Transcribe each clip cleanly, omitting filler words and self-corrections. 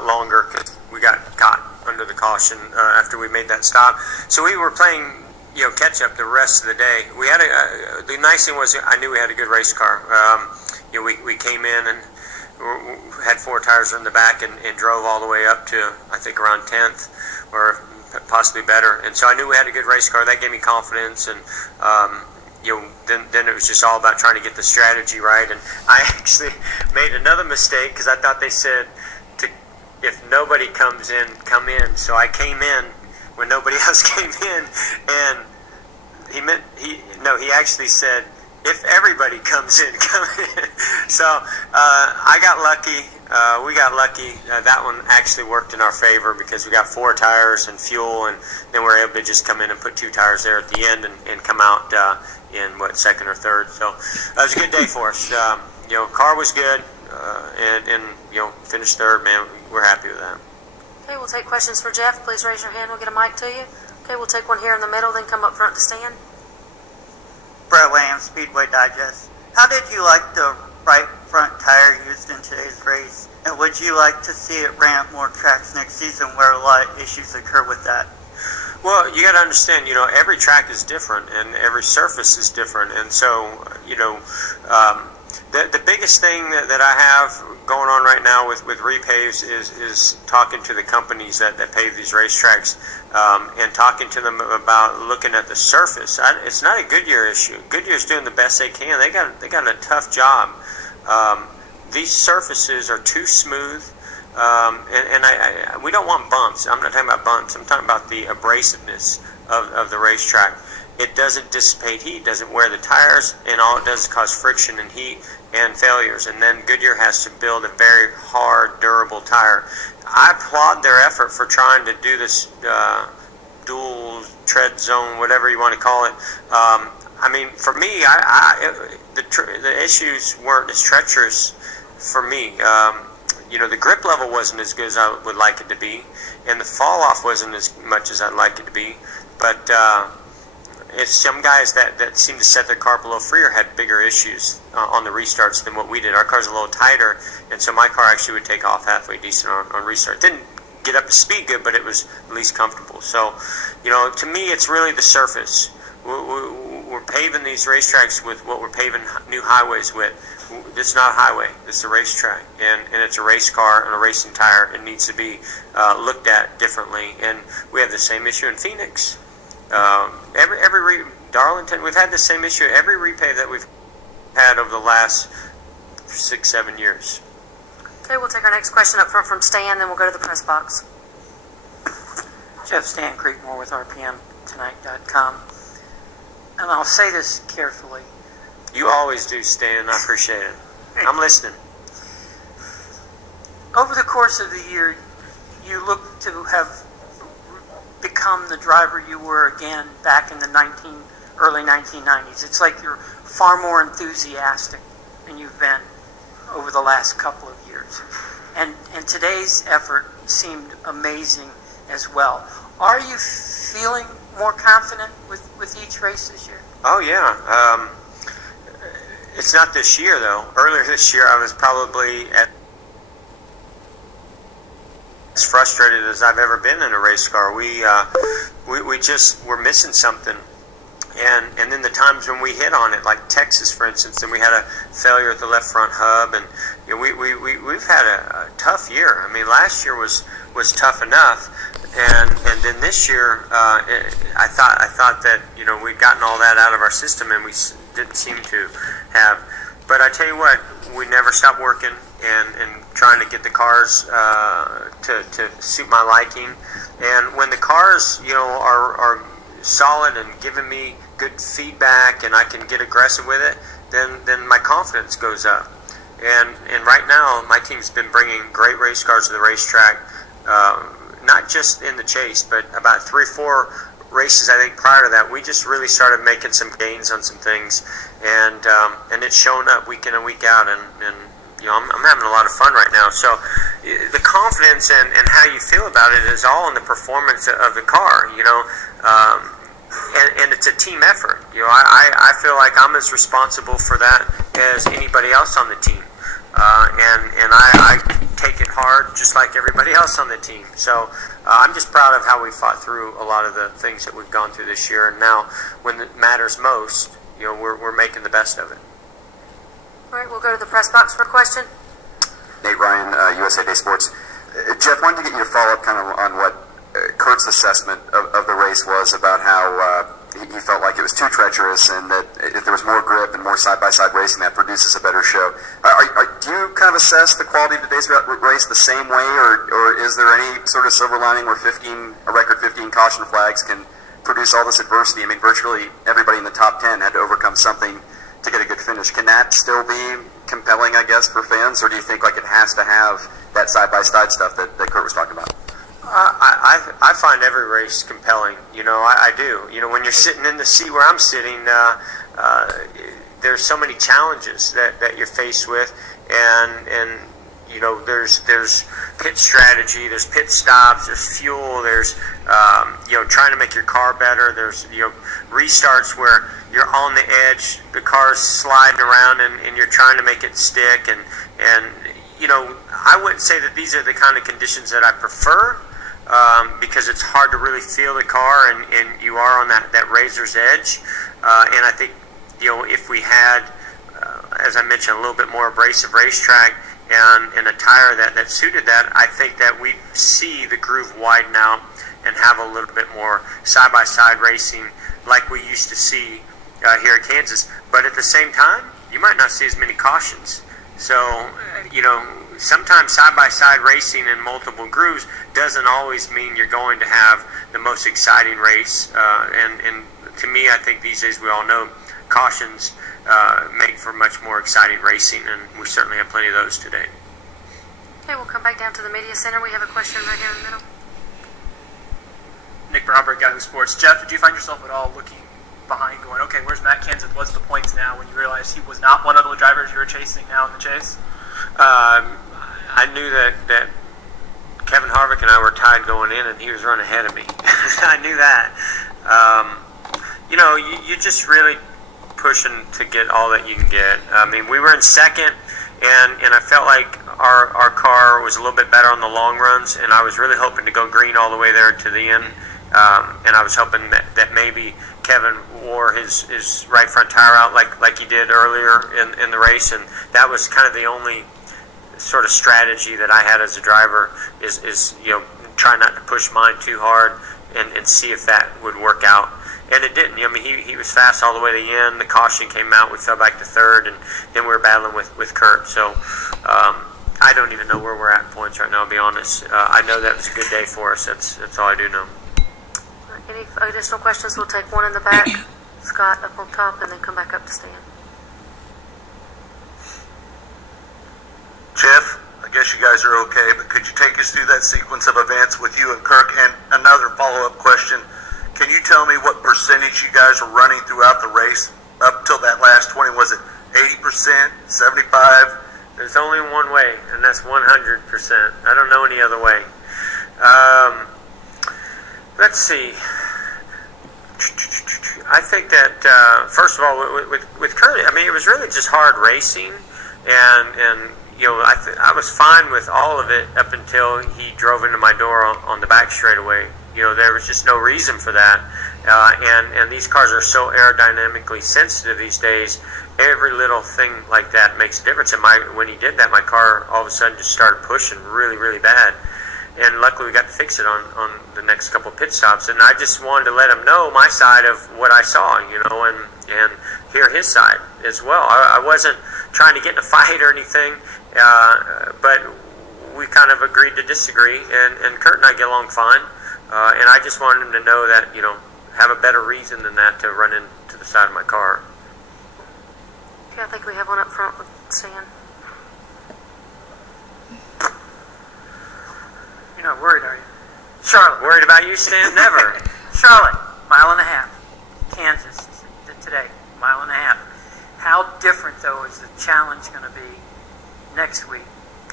longer because we got caught under the caution after we made that stop. So we were playing, catch up the rest of the day. We had the nice thing was I knew we had a good race car. We came in and had 4 tires in the back and drove all the way up to I think around 10th or possibly better. And so I knew we had a good race car. That gave me confidence and. Then it was just all about trying to get the strategy right. And I actually made another mistake because I thought they said if nobody comes in, come in. So I came in when nobody else came in, and he actually said if everybody comes in, come in. So I got lucky. We got lucky. That one actually worked in our favor because we got 4 tires and fuel, and then we were able to just come in and put 2 tires there at the end and come out in second or third. So that was a good day for us. Car was good, and finished third. Man, we're happy with that. Okay, we'll take questions for Jeff. Please raise your hand. We'll get a mic to you. Okay, we'll take one here in the middle, then come up front to Stan. Brett Williams, Speedway Digest. How did you like the right front tire used in today's race? And would you like to see it ran at more tracks next season where a lot of issues occur with that? Well, you got to understand, every track is different and every surface is different. And so, the biggest thing that I have going on right now with repaves is talking to the companies that pave these racetracks and talking to them about looking at the surface. It's not a Goodyear issue. Goodyear's doing the best they can. They got a tough job. These surfaces are too smooth, and we don't want bumps. I'm not talking about bumps. I'm talking about the abrasiveness of the racetrack. It doesn't dissipate heat, doesn't wear the tires, and all it does is cause friction and heat and failures. And then Goodyear has to build a very hard, durable tire. I applaud their effort for trying to do this dual tread zone, whatever you want to call it. For me, the issues weren't as treacherous for me. The grip level wasn't as good as I would like it to be, and the fall off wasn't as much as I'd like it to be. But it's some guys that seem to set their car below freer had bigger issues on the restarts than what we did. Our car's a little tighter, and so my car actually would take off halfway decent on restart. Didn't get up to speed good, but it was at least comfortable. So, to me, it's really the surface. We're paving these racetracks with what we're paving new highways with. This is not a highway. This is a racetrack, and it's a race car and a racing tire. It needs to be looked at differently, and we have the same issue in Phoenix. Darlington, we've had the same issue. Every repave that we've had over the last 6-7 years. Okay, we'll take our next question up front from Stan, then we'll go to the press box. Jeff Stan Creekmore with RPMtonight.com. And I'll say this carefully. You always do, Stan. I appreciate it. I'm listening. Over the course of the year, you look to have become the driver you were again back in the early 1990s. It's like you're far more enthusiastic than you've been over the last couple of years. And today's effort seemed amazing as well. Are you feeling more confident with each race this year? Oh, yeah. It's not this year, though. Earlier this year, I was probably as frustrated as I've ever been in a race car. We just were missing something. And then the times when we hit on it, like Texas, for instance, and we had a failure at the left front hub, and we've had a tough year. Last year was tough enough, and then this year, I thought that we'd gotten all that out of our system, and we didn't seem to have. But I tell you what, we never stopped working and trying to get the cars to suit my liking. And when the cars, are solid and giving me good feedback and I can get aggressive with it, then my confidence goes up. And right now, my team's been bringing great race cars to the racetrack, not just in the chase, but about 3 or 4 races, I think, prior to that, we just really started making some gains on some things, and it's showing up week in and week out, and I'm having a lot of fun right now. So the confidence and how you feel about it is all in the performance of the car, and it's a team effort. I feel like I'm as responsible for that as anybody else on the team. and I take it hard just like everybody else on the team. So I'm just proud of how we fought through a lot of the things that we've gone through this year, and now when it matters most, we're making the best of it. All right, we'll go to the press box for a question. Nate Ryan, USA Day Sports. Jeff, wanted to get you to follow up kind of on what Kurt's assessment of the race was about how he felt like it was too treacherous, and that if there was more grip and more side-by-side racing, that produces a better show. Do you kind of assess the quality of today's race the same way, or is there any sort of silver lining where a record 15 caution flags can produce all this adversity? I mean, virtually everybody in the top 10 had to overcome something to get a good finish. Can that still be compelling, I guess, for fans, or do you think like it has to have that side-by-side stuff that Kurt was talking about? I find every race compelling. I do. When you're sitting in the seat where I'm sitting, there's so many challenges that you're faced with, and there's pit strategy, there's pit stops, there's fuel, there's trying to make your car better, there's restarts where you're on the edge, the car's sliding around, and you're trying to make it stick, and I wouldn't say that these are the kind of conditions that I prefer. Because it's hard to really feel the car, and you are on that razor's edge. And I think, if we had, as I mentioned, a little bit more abrasive racetrack and a tire that suited that, I think that we'd see the groove widen out and have a little bit more side-by-side racing like we used to see here at Kansas. But at the same time, you might not see as many cautions. So, sometimes side-by-side racing in multiple grooves doesn't always mean you're going to have the most exciting race. And to me, I think these days we all know cautions make for much more exciting racing, and we certainly have plenty of those today. Okay, we'll come back down to the media center. We have a question right here in the middle. Nick Bromberg, Yahoo Sports. Jeff, did you find yourself at all looking behind going, okay, where's Matt Kenseth? What's the points now, when you realized he was not one of the drivers you were chasing now in the chase? I knew that Kevin Harvick and I were tied going in, and he was running ahead of me. I knew that. You're just really pushing to get all that you can get. I mean, we were in second, and I felt like our car was a little bit better on the long runs, and I was really hoping to go green all the way there to the end. And I was hoping that maybe Kevin wore his right front tire out like he did earlier in the race, and that was kind of the only sort of strategy that I had as a driver is try not to push mine too hard and see if that would work out. And it didn't. I mean, he was fast all the way to the end. The caution came out. We fell back to third, and then we were battling with Kurt. So I don't even know where we're at in points right now, to be honest. I know that was a good day for us. That's all I do know. Any additional questions? We'll take one in the back. Scott up on top, and then come back up to Stan. Jeff, I guess you guys are okay, but could you take us through that sequence of events with you and Kirk? And another follow-up question, can you tell me what percentage you guys were running throughout the race up till that last 20? Was it 80%, 75%? There's only one way, and that's 100%. I don't know any other way. Let's see. I think that, first of all, with Kurt, I mean, it was really just hard racing, and I was fine with all of it up until he drove into my door on the back straightaway. There was just no reason for that. And these cars are so aerodynamically sensitive these days. Every little thing like that makes a difference. And when he did that, my car all of a sudden just started pushing really, really bad. And luckily we got to fix it on the next couple of pit stops. And I just wanted to let him know my side of what I saw, and hear his side as well. I wasn't trying to get in a fight or anything, but we kind of agreed to disagree. And Kurt and I get along fine. And I just wanted him to know that, have a better reason than that to run into the side of my car. Okay, I think we have one up front with Stan. You're not worried, are you? Charlotte. Worried about you, Stan? Never. Charlotte, mile and a half. Kansas today, mile and a half. How different, though, is the challenge going to be next week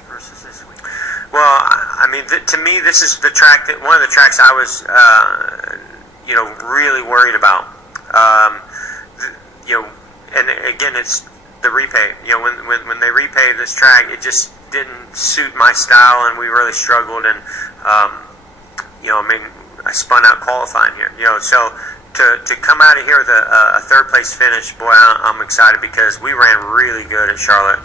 versus this week? Well, I mean, to me, this is one of the tracks I was, really worried about. And again, it's the repave. When they repaved this track, it just didn't suit my style, and we really struggled. And I spun out qualifying here. So to come out of here with a third place finish, boy, I'm excited because we ran really good at Charlotte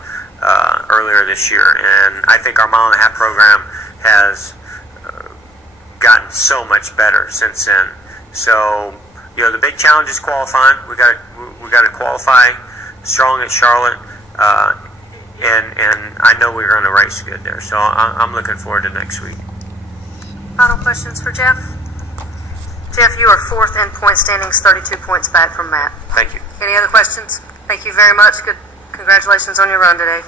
earlier this year, and I think our mile and a half program has gotten so much better since then. So the big challenge is qualifying. We got to qualify strong at Charlotte, and I know we're going to race good there. So I'm looking forward to next week. Final questions for Jeff? Jeff, you are fourth in point standings, 32 points back from Matt. Thank you. Any other questions? Thank you very much. Good. Congratulations on your run today.